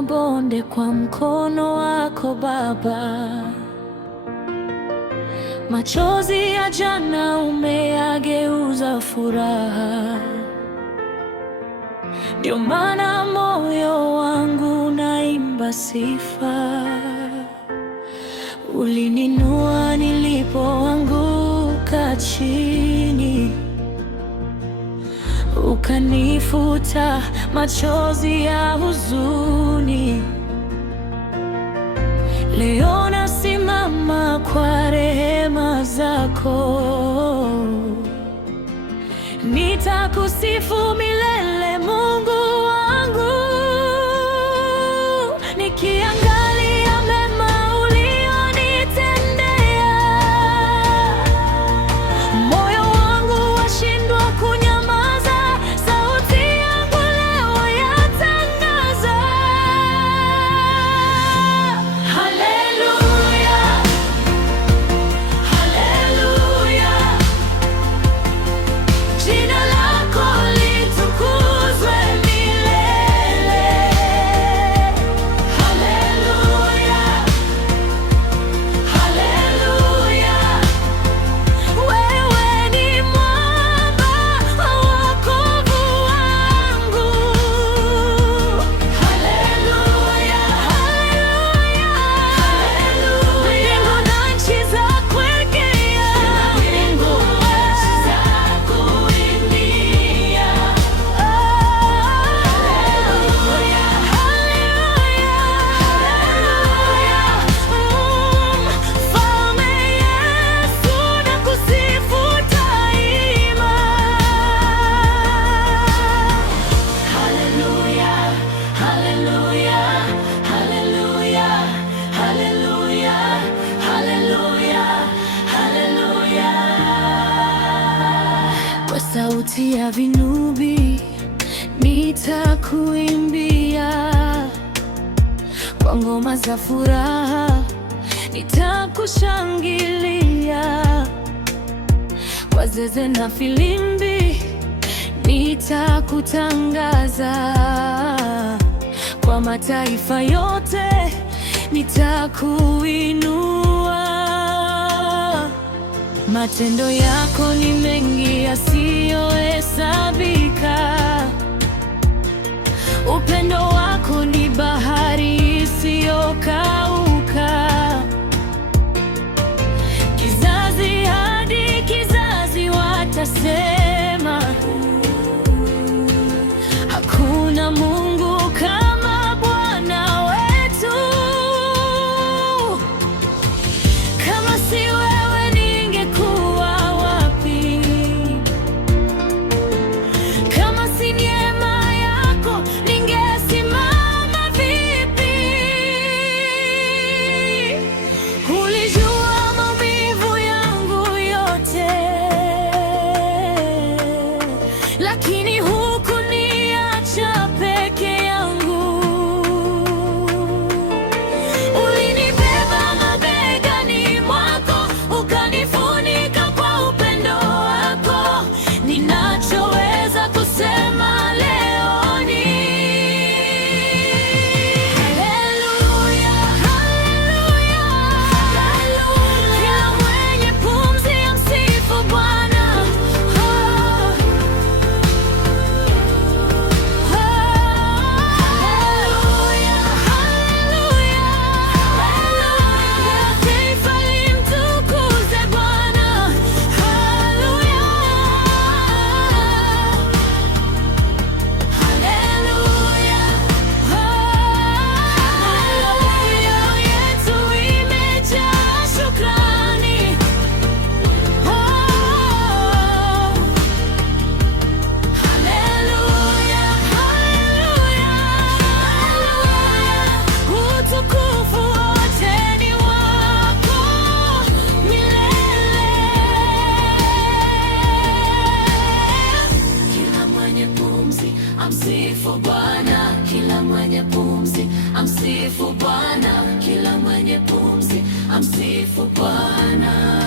mabonde kwa mkono wako Baba. Machozi ya jana umeyageuza furaha, ndio maana moyo wangu unaimba sifa. Ulininua nilipoanguka chini, ukanifuta machozi ya huzuni. Leo nasimama kwa rehema zako, nitakusifu milele Mungu wangu, nikiangalia mema ulionitendea. Moyo wangu washindwa kunyamaza, sauti yangu leo yatangaza. Haleluya, haleluya, jina lako litukuzwe milele. Haleluya, haleluya, wewe ni mwamba wa wokovu wangu. Haleluya, haleluya, mbingu na nchi zakuimbia, mbingu na nchi zakuimbia. Haleluya, haleluya, Mfalme Yesu nakusifu daima. Haleluya, haleluya, haleluya, haleluya, haleluya, haleluya. Kwa sauti ya vinubi nitakuimbia, kwa ngoma za furaha nitakushangilia, kwa zeze na filimbi nitakutangaza. Kwa mataifa yote nitakuinua. Matendo yako ni mengi yasiyohesabika, upendo wako ni bahari isiyokauka. Kizazi hadi kizazi watasema, hakuna Mungu kama Bwana wetu. Kama si wewe ningekuwa wapi? Kama si neema yako ningesimama vipi? Ulijua maumivu yangu yote, lakini hukuniacha peke yangu. Ulinibeba mabegani mwako, ukanifunika kwa upendo wako. Ninachoweza kusema leo ni haleluya, haleluya, haleluya. Kila mwenye pumzi amsifu Bwana. Haleluya, haleluya, haleluya. Taifa limtukuze Bwana. Haleluya, haleluya, haleluya. Yetu imejaa shukrani. Haleluya, haleluya, utukufu wote ni wako milele. Kila mwenye pumzi amsifu Bwana, kila mwenye pumzi amsifu Bwana, kila mwenye pumzi amsifu Bwana.